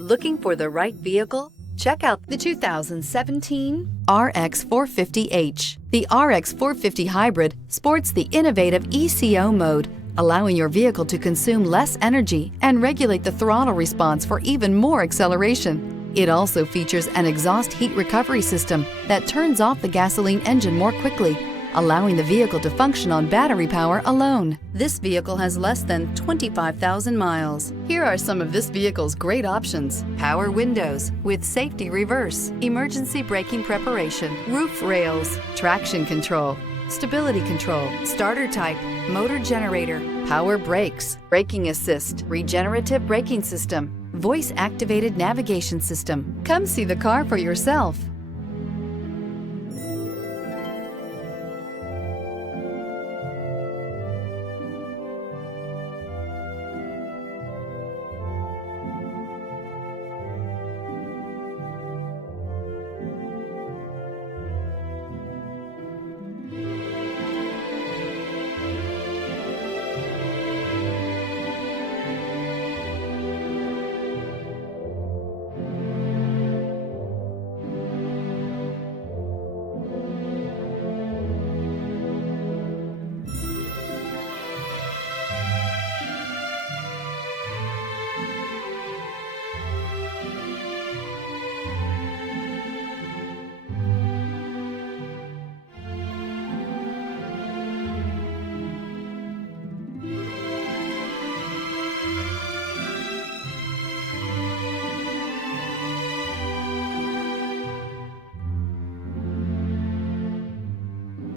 Looking for the right vehicle? Check out the 2017 RX 450h. The RX 450 Hybrid sports the innovative ECO mode, allowing your vehicle to consume less energy and regulate the throttle response for even more acceleration. It also features an exhaust heat recovery system that turns off the gasoline engine more quickly, allowing the vehicle to function on battery power alone. This vehicle has less than 25,000 miles. Here are some of this vehicle's great options: power windows with safety reverse, emergency braking preparation, roof rails, traction control, stability control, starter type, motor generator, power brakes, braking assist, regenerative braking system, voice activated navigation system. Come see the car for yourself.